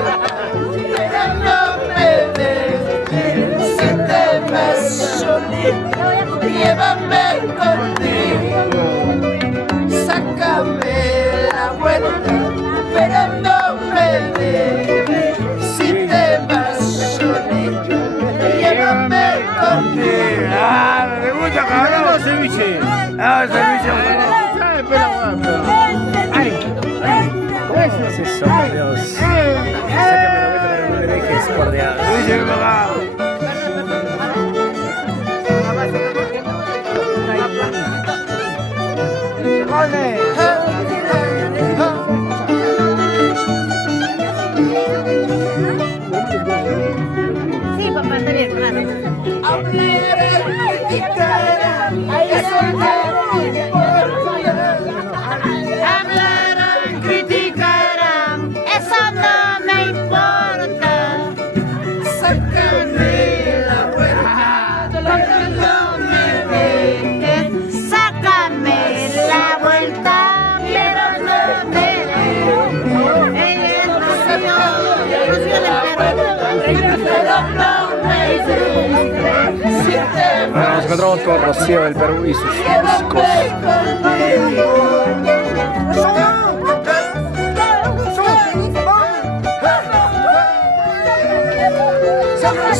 vuelta, pero no me dejes. Si te vas solito, llévame contigo. Sácame la vuelta, pero no me dejes. Si te vas solito, llévame contigo. Ah, me gusta, cabrón, ceviche. Ah, ceviche. Ay, ¿cómo es eso, por Dios? Sácame la vuelta, pero no me dejes, por Dios. Ceviche, papá. Sí, papá, está bien, claro. Hablarán, criticarán, eso no me importa. Sácame la vuelta, pero no me dejes. Sácame la vuelta, pero no me dejes. Bueno, nos encontramos con Rocío del Perú y sus músicos. Somos